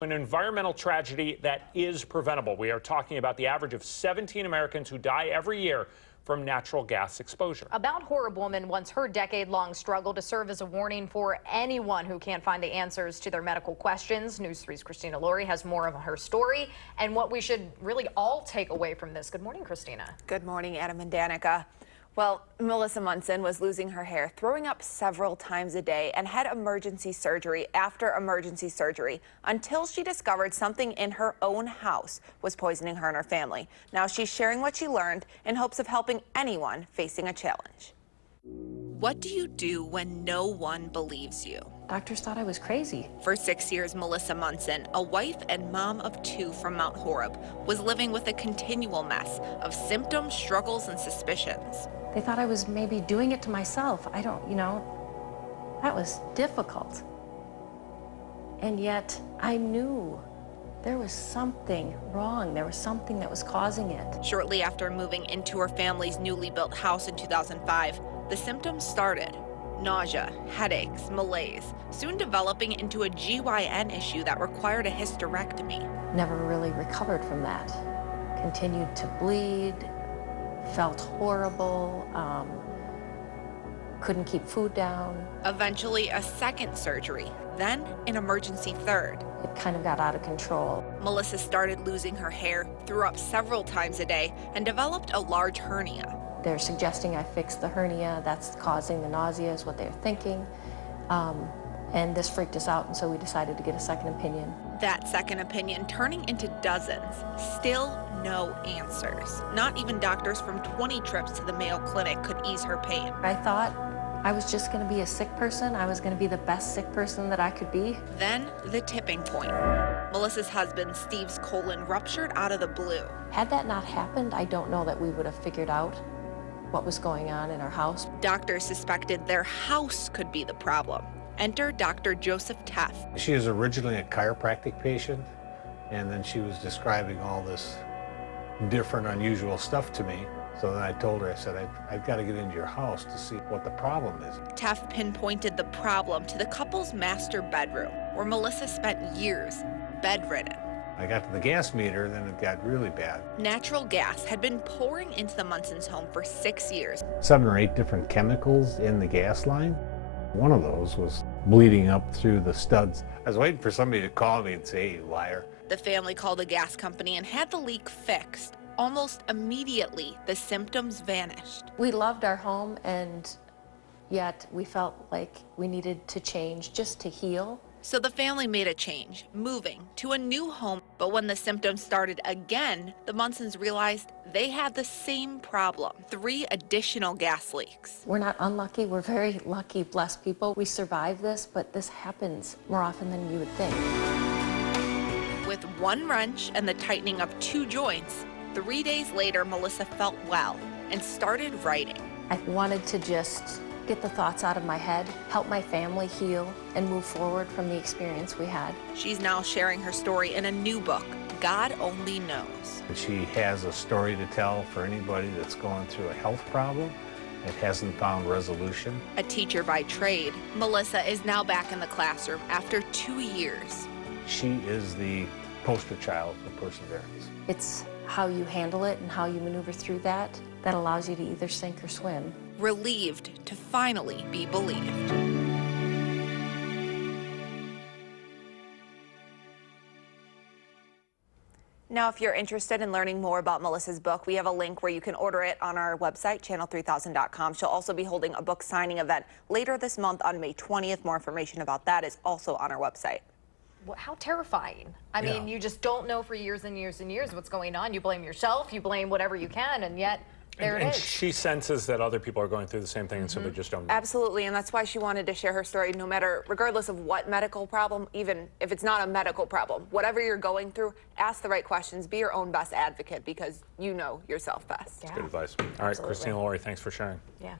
An environmental tragedy that is preventable. We are talking about the average of 17 Americans who die every year from natural gas exposure. About Horeb woman wants her decade-long struggle to serve as a warning for anyone who can't find the answers to their medical questions. News 3's Christina Laurie has more of her story and what we should really all take away from this. Good morning, Christina. Good morning, Adam and Danica. Well, Melissa Munson was losing her hair, throwing up several times a day, and had emergency surgery after emergency surgery until she discovered something in her own house was poisoning her and her family. Now she's sharing what she learned in hopes of helping anyone facing a challenge. What do you do when no one believes you? Doctors thought I was crazy. For 6 years, Melissa Munson, a wife and mom of 2 from Mount Horeb, was living with a continual mess of symptoms, struggles, and suspicions. They thought I was maybe doing it to myself. I don't, that was difficult. And yet I knew there was something wrong. There was something that was causing it. Shortly after moving into her family's newly built house in 2005, the symptoms started. Nausea, headaches, malaise, soon developing into a GYN issue that required a hysterectomy. Never really recovered from that. Continued to bleed, felt horrible, couldn't keep food down. Eventually a second surgery, then an emergency third. It kind of got out of control. Melissa started losing her hair, threw up several times a day, and developed a large hernia. They're suggesting I fix the hernia. That's causing the nausea is what they're thinking. And this freaked us out, and so we decided to get a second opinion. That second opinion turning into dozens. Still no answers. Not even doctors from 20 trips to the Mayo Clinic could ease her pain. I thought I was just going to be a sick person. I was going to be the best sick person that I could be. Then the tipping point. Melissa's husband, Steve's colon, ruptured out of the blue. Had that not happened, I don't know that we would have figured out what was going on in our house. Doctors suspected their house could be the problem. Enter Dr. Joseph Teff. She was originally a chiropractic patient, and then she was describing all this different, unusual stuff to me. So then I told her, I said, I've got to get into your house to see what the problem is. Teff pinpointed the problem to the couple's master bedroom, where Melissa spent years bedridden. I got to the gas meter, then it got really bad. Natural gas had been pouring into the Munsons' home for 6 years. 7 or 8 different chemicals in the gas line. One of those was bleeding up through the studs. I was waiting for somebody to call me and say, hey, you liar. The family called the gas company and had the leak fixed. Almost immediately, the symptoms vanished. We loved our home, and yet we felt like we needed to change just to heal. So the family made a change, moving to a new home. But when the symptoms started again, the Munsons realized they had the same problem. 3 additional gas leaks. We're not unlucky. We're very lucky, blessed people. We survived this, but this happens more often than you would think. With 1 wrench and the tightening of 2 joints, 3 days later, Melissa felt well and started writing. I wanted to just get the thoughts out of my head, help my family heal, and move forward from the experience we had. She's now sharing her story in a new book, God Only Knows. She has a story to tell for anybody that's going through a health problem that hasn't found resolution. A teacher by trade, Melissa is now back in the classroom after 2 years. She is the poster child for perseverance. It's how you handle it and how you maneuver through that allows you to either sink or swim. Relieved to finally be believed. Now, if you're interested in learning more about Melissa's book, we have a link where you can order it on our website, channel3000.com. She'll also be holding a book signing event later this month on May 20th. More information about that is also on our website. How terrifying. I mean, you just don't know for years and years and years what's going on. You blame yourself, you blame whatever you can, and yet there it is. And she senses that other people are going through the same thing, and so they just don't know. Absolutely, and that's why she wanted to share her story, no matter, regardless of what medical problem, even if it's not a medical problem, whatever you're going through, ask the right questions, be your own best advocate, because you know yourself best. That's good advice. All right, Christina Laurie, thanks for sharing. Yeah.